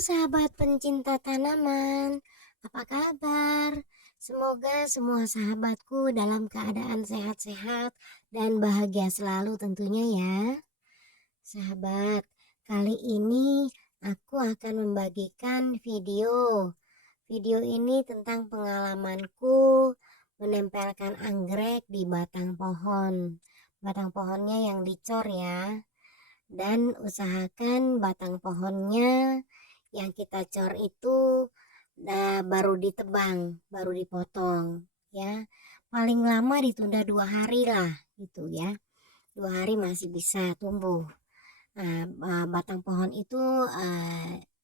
sahabat pencinta tanaman, apa kabar? Semoga semua sahabatku dalam keadaan sehat-sehat dan bahagia selalu tentunya ya. Sahabat, kali ini aku akan membagikan video. Video ini tentang pengalamanku menempelkan anggrek di batang pohon. Batang pohonnya yang dicor ya. Dan usahakan batang pohonnya yang kita cor itu baru ditebang, baru dipotong ya. Paling lama ditunda 2 hari lah gitu ya. 2 hari masih bisa tumbuh. Batang pohon itu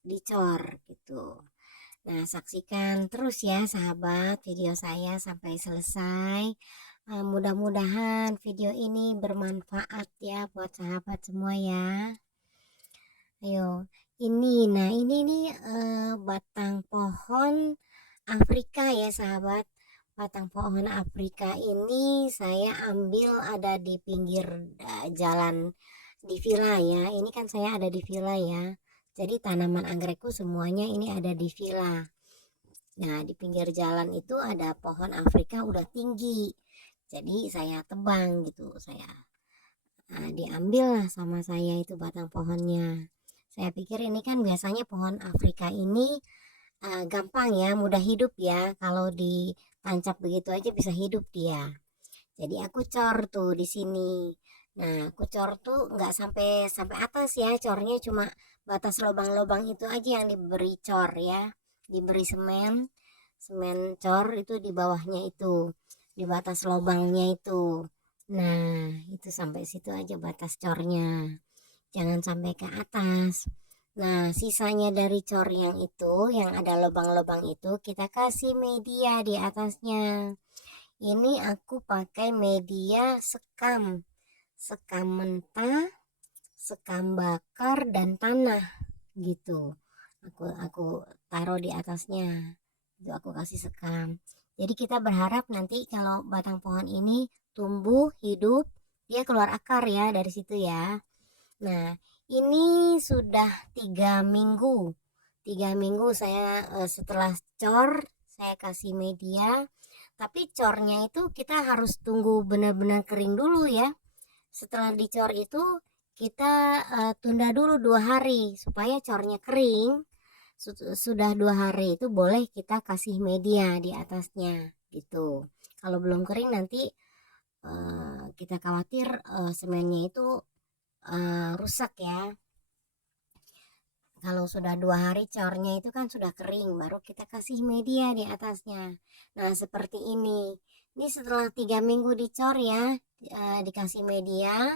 dicor gitu. Nah, saksikan terus ya sahabat video saya sampai selesai. Mudah-mudahan video ini bermanfaat ya buat sahabat semua ya. Ayo, ini nih batang pohon Afrika ya sahabat. Batang pohon Afrika ini saya ambil ada di pinggir jalan di villa ya. Ini kan saya ada di villa ya. Jadi tanaman anggrekku semuanya ini ada di villa. Nah, di pinggir jalan itu ada pohon Afrika udah tinggi. Jadi saya tebang gitu. Diambil lah sama saya itu batang pohonnya. Saya pikir ini kan biasanya pohon Afrika ini gampang ya, mudah hidup ya. Kalau ditancap begitu aja bisa hidup dia. Jadi aku cor tuh di sini. Nah, aku cor tuh nggak sampai sampai atas ya, cornya cuma batas lubang-lubang itu aja yang diberi cor ya. Diberi semen, semen cor itu di bawahnya itu, di batas lubangnya itu. Nah, itu sampai situ aja batas cornya. Jangan sampai ke atas. Nah, sisanya dari cor yang itu, yang ada lubang-lubang itu, kita kasih media di atasnya. Ini aku pakai media sekam, sekam mentah, sekam bakar dan tanah gitu. Aku taruh di atasnya. Itu aku kasih sekam. Jadi kita berharap nanti kalau batang pohon ini tumbuh, hidup, dia keluar akar ya dari situ ya. Nah, ini sudah 3 minggu. 3 minggu saya setelah cor, saya kasih media. Tapi cornya itu kita harus tunggu benar-benar kering dulu ya. Setelah dicor itu kita tunda dulu 2 hari supaya cornya kering. Sudah 2 hari itu boleh kita kasih media di atasnya gitu. Kalau belum kering nanti kita khawatir semennya itu rusak ya. Kalau sudah 2 hari cornya itu kan sudah kering, baru kita kasih media di atasnya. Nah, seperti ini. Ini setelah 3 minggu dicor ya, dikasih media.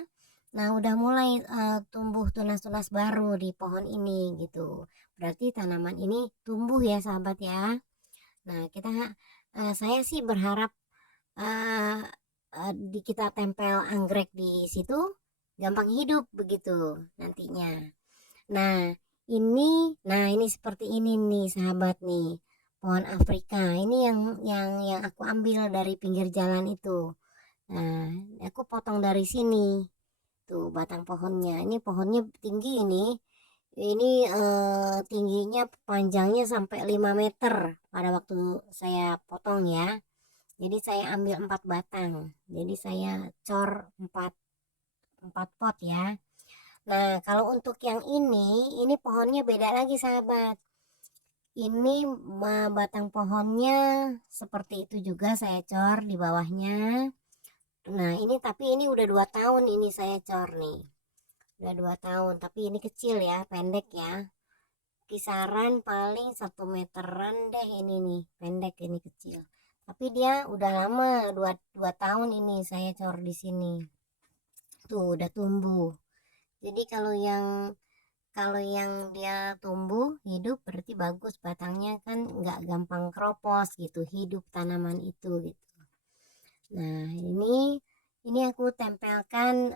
Nah, udah mulai tumbuh tunas-tunas baru di pohon ini gitu. Berarti tanaman ini tumbuh ya sahabat ya. Nah, saya sih berharap kita tempel anggrek di situ gampang hidup begitu nantinya. Nah, ini seperti ini nih sahabat nih. Pohon Afrika. Ini yang aku ambil dari pinggir jalan itu. Nah, aku potong dari sini. Tuh batang pohonnya. Ini pohonnya tinggi ini. Ini tingginya panjangnya sampai 5 meter pada waktu saya potong ya. Jadi saya ambil 4 batang. Jadi saya cor 4 4 pot ya. Nah, kalau untuk yang ini pohonnya beda lagi sahabat. Ini batang pohonnya seperti itu juga saya cor di bawahnya. Nah, tapi ini udah 2 tahun ini saya cor nih. Udah 2 tahun, tapi ini kecil ya, pendek ya. Kisaran paling 1 meteran deh ini nih, pendek ini kecil. Tapi dia udah lama, 2 tahun ini saya cor di sini. Tuh udah tumbuh. Jadi kalau yang dia tumbuh hidup berarti bagus, batangnya kan nggak gampang keropos gitu, hidup tanaman itu gitu. Nah, ini aku tempelkan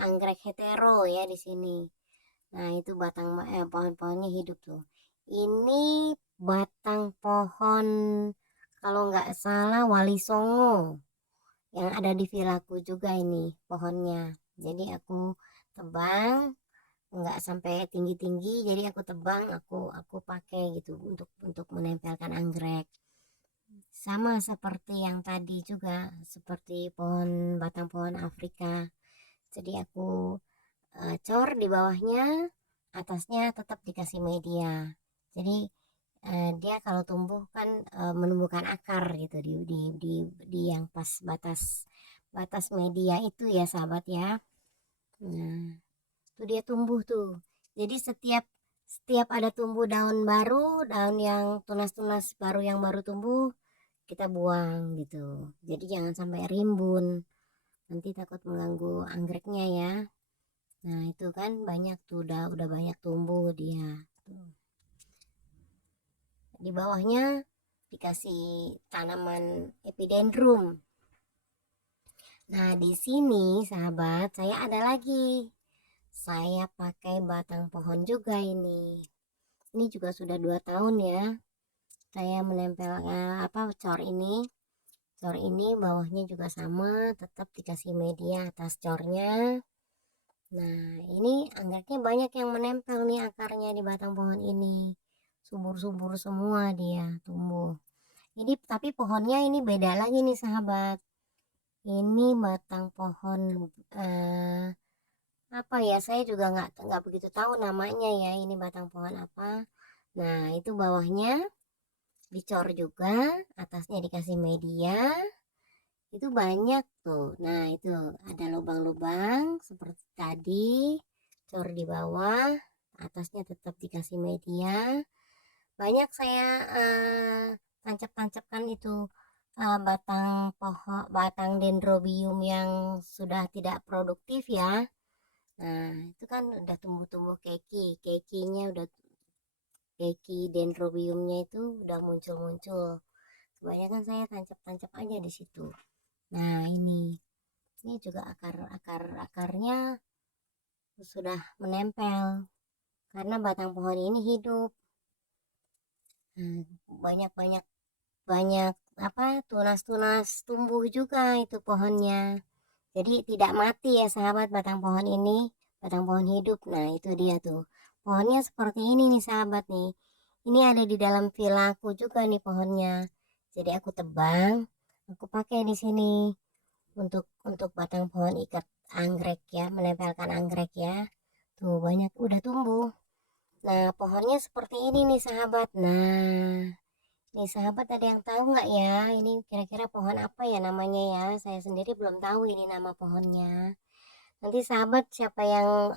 anggrek hetero ya di sini. Nah, itu pohon-pohonnya hidup tuh. Ini batang pohon kalau nggak salah Wali Songo yang ada di vilaku juga ini pohonnya. Jadi aku tebang, nggak sampai tinggi-tinggi, jadi aku tebang, aku pakai gitu untuk menempelkan anggrek. Sama seperti yang tadi juga, seperti batang pohon Afrika. Jadi aku cor di bawahnya, atasnya tetap dikasih media. Jadi dia kalau tumbuh kan menumbuhkan akar gitu di yang pas batas batas media itu ya sahabat ya. Nah, itu dia tumbuh tuh. Jadi setiap setiap ada tumbuh daun baru, daun yang tunas-tunas baru yang baru tumbuh, kita buang gitu. Jadi jangan sampai rimbun, nanti takut mengganggu anggreknya ya. Nah, itu kan banyak tuh, udah banyak tumbuh dia. Tuh. Di bawahnya dikasih tanaman epidendrum. Nah, di sini sahabat, saya ada lagi. Saya pakai batang pohon juga ini. Ini juga sudah 2 tahun ya. Saya menempel cor ini. Cor ini bawahnya juga sama, tetap dikasih media atas cornya. Nah, ini anggreknya banyak yang menempel nih akarnya di batang pohon ini. Subur-subur semua dia tumbuh. Ini tapi pohonnya ini beda lagi nih sahabat. Ini batang pohon eh, apa ya? Saya juga nggak begitu tahu namanya ya. Ini batang pohon apa? Nah, itu bawahnya dicor juga, atasnya dikasih media. Itu banyak tuh. Nah, itu ada lubang-lubang seperti tadi. Cor di bawah, atasnya tetap dikasih media. Banyak saya tancap-tancapkan itu batang dendrobium yang sudah tidak produktif ya. Nah, itu kan udah tumbuh-tumbuh kekinya udah keki dendrobiumnya itu udah muncul-muncul. Kebanyakan saya tancap-tancap aja di situ. Nah, ini juga akarnya sudah menempel karena batang pohon ini hidup. Nah, banyak-banyak banyak apa tunas-tunas tumbuh juga itu pohonnya. Jadi tidak mati ya sahabat batang pohon ini, batang pohon hidup. Nah, itu dia tuh. Pohonnya seperti ini nih sahabat nih. Ini ada di dalam vilaku juga nih pohonnya. Jadi aku tebang, aku pakai di sini untuk batang pohon ikat anggrek ya, menempelkan anggrek ya. Tuh banyak udah tumbuh. Nah, pohonnya seperti ini nih sahabat. Nah, nih sahabat ada yang tahu nggak ya? Ini kira-kira pohon apa ya namanya ya? Saya sendiri belum tahu ini nama pohonnya. Nanti sahabat siapa yang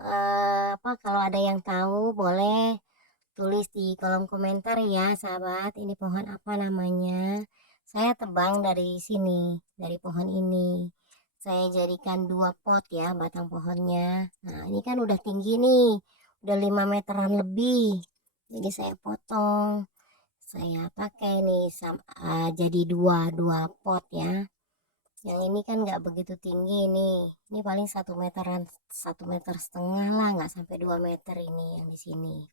kalau ada yang tahu boleh tulis di kolom komentar ya sahabat. Ini pohon apa namanya? Saya tebang dari sini, dari pohon ini. Saya jadikan 2 pot ya batang pohonnya. Nah, ini kan udah tinggi nih. Udah 5 meteran lebih. Jadi saya potong. Saya pakai nih jadi dua pot ya. Yang ini kan nggak begitu tinggi nih. Ini paling 1 meteran, 1,5 meter lah, nggak sampai 2 meter ini yang di sini.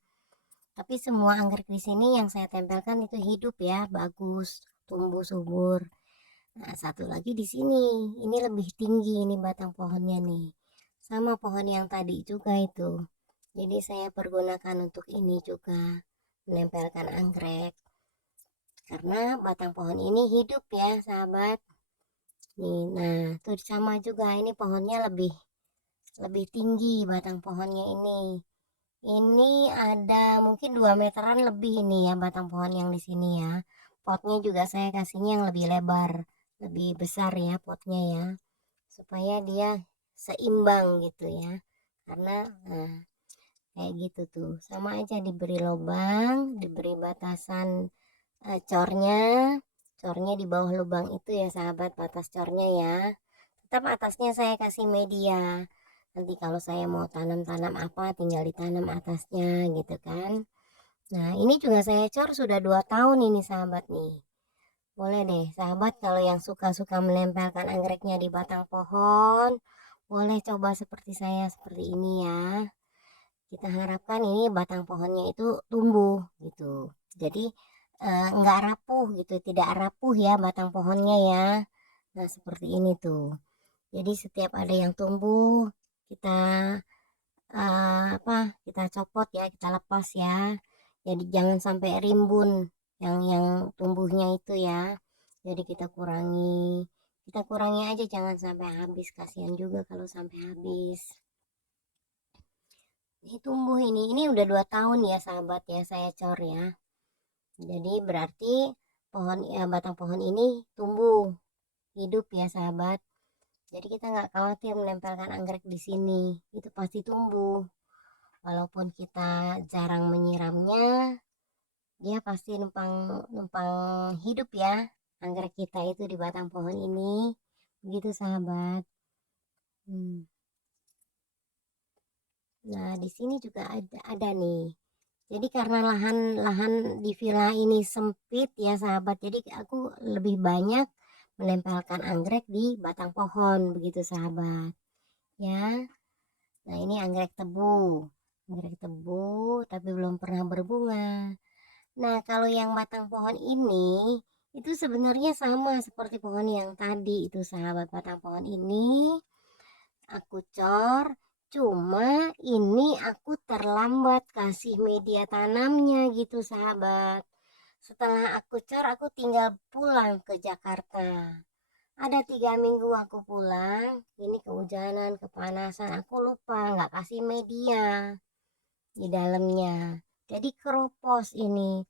Tapi semua anggrek di sini yang saya tempelkan itu hidup ya, bagus, tumbuh subur. Nah, satu lagi di sini, ini lebih tinggi ini batang pohonnya nih. Sama pohon yang tadi juga itu. Jadi saya pergunakan untuk ini juga, menempelkan anggrek. Karena batang pohon ini hidup ya, sahabat. Nih, nah, tuh sama juga ini pohonnya lebih lebih tinggi batang pohonnya ini. Ini ada mungkin 2 meteran lebih ini ya batang pohon yang di sini ya. Potnya juga saya kasihnya yang lebih lebar, lebih besar ya potnya ya. Supaya dia seimbang gitu ya. Karena nah, kayak gitu tuh. Sama aja diberi lubang, diberi batasan cornya. Cornya di bawah lubang itu ya sahabat, batas cornya ya. Tetap atasnya saya kasih media. Nanti kalau saya mau tanam-tanam apa tinggal ditanam atasnya gitu kan. Nah, ini juga saya cor sudah 2 tahun ini sahabat nih. Boleh deh sahabat kalau yang suka-suka menempelkan anggreknya di batang pohon, boleh coba seperti saya seperti ini ya. Kita harapkan ini batang pohonnya itu tumbuh gitu. Jadi enggak rapuh gitu, tidak rapuh ya batang pohonnya ya. Nah, seperti ini tuh. Jadi setiap ada yang tumbuh kita kita copot ya, kita lepas ya. Jadi jangan sampai rimbun yang tumbuhnya itu ya. Jadi kita kurangi aja, jangan sampai habis. Kasihan juga kalau sampai habis. Ini tumbuh ini udah 2 tahun ya sahabat ya, saya cor ya. Jadi berarti batang pohon ini tumbuh hidup ya sahabat. Jadi kita nggak khawatir menempelkan anggrek di sini, itu pasti tumbuh. Walaupun kita jarang menyiramnya, dia pasti numpang numpang hidup ya, anggrek kita itu di batang pohon ini. Begitu sahabat. Nah, di sini juga ada nih. Jadi karena lahan di villa ini sempit ya sahabat, jadi aku lebih banyak menempelkan anggrek di batang pohon, begitu sahabat. Ya. Nah, ini anggrek tebu. Anggrek tebu tapi belum pernah berbunga. Nah, kalau yang batang pohon ini itu sebenarnya sama seperti pohon yang tadi itu sahabat. Batang pohon ini aku cor, cuma ini aku terlambat kasih media tanamnya gitu sahabat. Setelah aku cor, aku tinggal pulang ke Jakarta. Ada 3 minggu aku pulang, ini kehujanan, kepanasan, aku lupa nggak kasih media di dalamnya. Jadi keropos ini,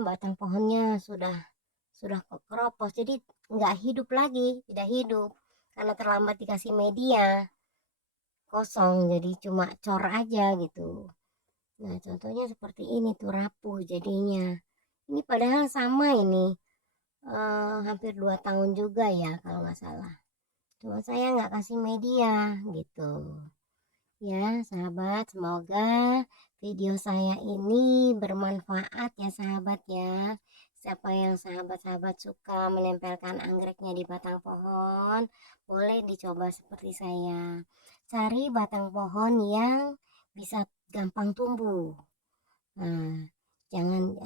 batang pohonnya sudah keropos, jadi nggak hidup lagi, tidak hidup karena terlambat dikasih media, kosong, jadi cuma cor aja gitu. Nah, contohnya seperti ini tuh rapuh jadinya. Ini padahal sama ini, hampir 2 tahun juga ya kalau nggak salah. Cuma saya nggak kasih media gitu. Ya, sahabat, semoga video saya ini bermanfaat ya sahabat ya. Siapa yang sahabat-sahabat suka menempelkan anggreknya di batang pohon, boleh dicoba seperti saya. Cari batang pohon yang bisa gampang tumbuh. Nah, jangan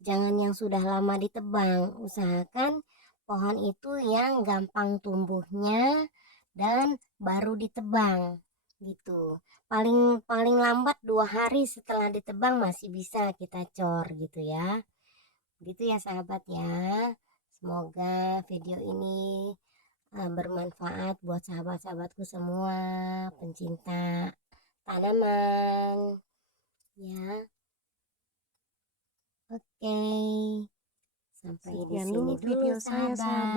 jangan yang sudah lama ditebang. Usahakan pohon itu yang gampang tumbuhnya dan baru ditebang gitu. Paling paling lambat 2 hari setelah ditebang masih bisa kita cor gitu ya. Gitu ya sahabat ya. Semoga video ini bermanfaat buat sahabat-sahabatku semua pencinta tanaman ya. Oke, sampai di Sekian sini dulu dulu video saya, sahabat. sahabat.